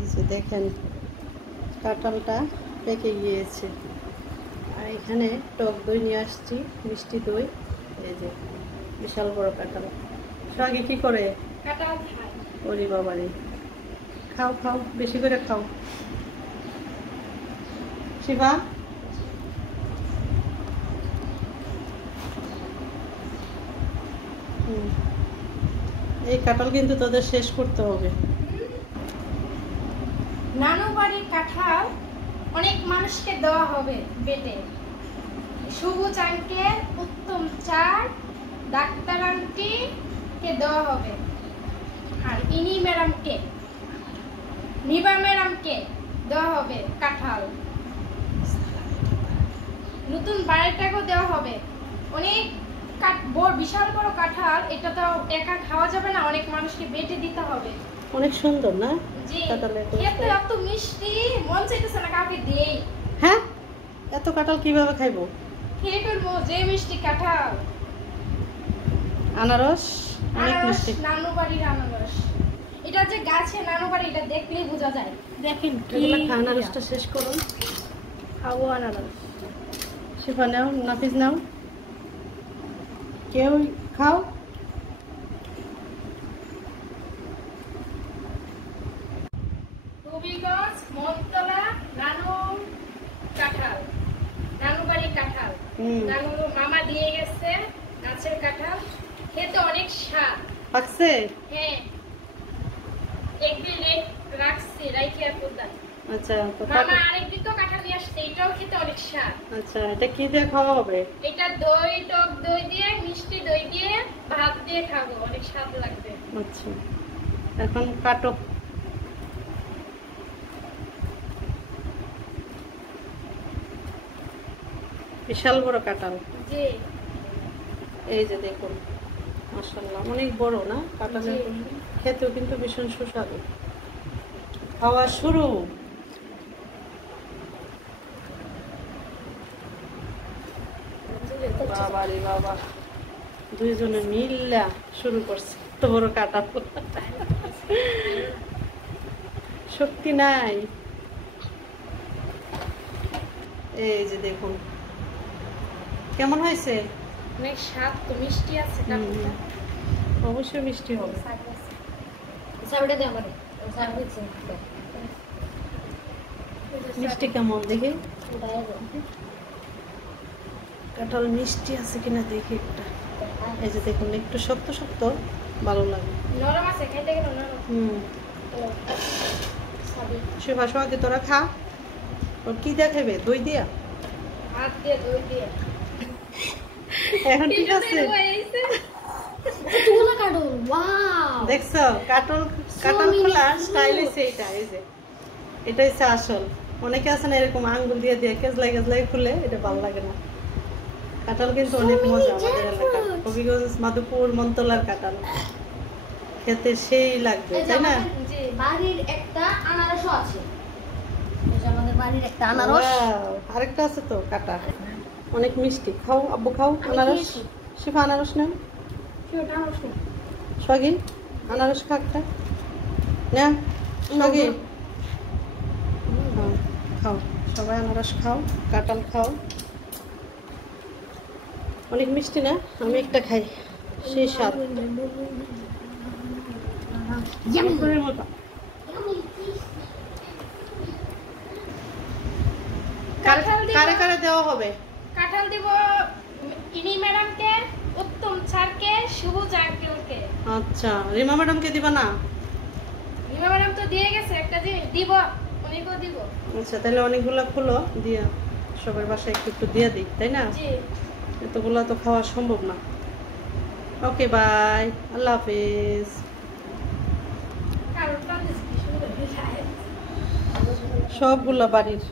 এই যে দেখেন কাঁঠালটা পেকে গিয়েছে। আর এখানে টক দই নিয়ে আসছি, মিষ্টি দই। এই যে বিশাল বড় কাঁঠাল। আগে কি করে কাঁঠাল খায়? ওরে বাবারে, খাও খাও, বেশি করে খাও। শিবা এই কাঁঠাল কিন্তু তোদের শেষ করতে হবে। নানু বাড়ির কাঁঠাল অনেক মানুষকে দেওয়া হবে বেটে। সবুজ আঙ্কেল, উত্তম চার, ডাক্তার আন্টিকে দেওয়া হবে। আর ইনি ম্যাডামকে, নিবা ম্যাডামকে দেওয়া হবে কাঁঠাল। নতুন বাড়িটাকেও দেওয়া হবে। অনেক বিশাল বড় কাঁঠাল, এটা তো একা খাওয়া যাবে না, অনেক মানুষকে বেটে দিতে হবে। অনেক সুন্দর না কাঁঠালের? খেতে এত মিষ্টি, মন চাইতেছে না কাউকে দেই। হ্যাঁ, এত কাঁঠাল কিভাবে খাইবো? খেয়ে ফেলবো, যে মিষ্টি কাঁঠাল। আনারস অনেক আনারস, মিষ্টি। নানু বাড়ির আনারস। এটা যে গাছে নানু বাড়ি, এটা দেখলেই বোঝা যায়। দেখেন কি আনারসটা শেষ করুন। খাবো আনারস। শিফা নাও, নাফিস নাও, কেউ খাও। হবিগঞ্জ মনতলা নানু কাঁঠাল, নানু বাড়ির কাঁঠাল। নানু মামা দিয়ে গেছে গাছের কাঁঠাল, খেতে অনেক স্বাদ। পাকছে? হ্যাঁ, একদিন রাখছি, রাইখে প্রদান। আচ্ছা, মামা আরেকদিন তো কাঁঠাল নিয়ে আসছে, এটাও খেতে অনেক স্বাদ। আচ্ছা, এটা কি দিয়ে খাওয়া হবে? এটা দই, টক দই দিয়ে, মিষ্টি দই দিয়ে, ভাত দিয়ে খাবো, অনেক স্বাদ লাগবে। আচ্ছা, এখন কাটো। বিশাল বড় কাঁঠাল। জি, এই যে দেখুন, মাশাআল্লাহ অনেক বড় না কাঁঠালের? খেতেও কিন্তু ভীষণ সুস্বাদু। খাওয়া শুরু। বাবা রে বাবা, দুইজনে মিল্লা শুরু করছে। এত বড় কাঁঠাল, শক্তি নাই। এই যে দেখুন কেমন হয়েছে? অনেক স্বাদ তো, মিষ্টি আছে কাঁঠালটা। অবশ্যই মিষ্টি হবে। মিষ্টি কেমন দেখি, কাঁঠাল মিষ্টি আছে কিনা দেখি একটা। এই যে দেখুন, একটু শক্ত শক্ত, ভালো লাগে। নরম আছে, খাইতে গেল নরম। শিবা সোহাগে তোরা খা। ওর কি দেখাবে? দই দিয়া? হাত দিয়ে, দই দিয়ে। এখন ঠিক আছে। দেখছো কাটল, কাটল খোলা স্টাইল হইছে এটা। এই যে এটা হচ্ছে আসল। অনেকে আছে না এরকম আঙ্গুল দিয়ে দিয়ে কেজলাই কেজলাই খুলে, এটা ভালো লাগে না। কাঁঠাল কিন্তু অনেক মজা আমাদের এলাকার। হবিগঞ্জ, মাধুপুর, মনতলার কাঁঠাল খেতে সেই লাগবে, তাই না? বাড়ির একটা আনারস আছে, আমাদের বাড়ির একটা আনারস। আরেকটা আছে তো কাটা, অনেক মিষ্টি। খাও আব্বু, খাও আনারস। শিফা আনারস নেন, সোহাগী আনারস খা একটা। না সোহাগী, খাও, সবাই আনারস খাও, কাঁঠাল খাও। অনেক মিষ্টি না? আমি একটা খাই, সেই স্বাদ। কারে কারে দেওয়া হবে? কাঁঠাল দিব ইনি ম্যাডামকে, উত্তম স্যারকে, সবুজ আঙ্কেলকে। আচ্ছা, রিমা ম্যাডামকে দিবা না? রিমা ম্যাডাম তো দিয়ে গেছে, একটা জিনিস দিব, উনিকেও দিব। আচ্ছা, তাহলে অনেকগুলো খুলো, দিয়া সবার বাসায় একটু একটু দিয়ে দিই, তাই না? জি, এতগুলো তো খাওয়া সম্ভব না। ওকে, বাই, আল্লাহ হাফিজ। সবগুলো বাড়ির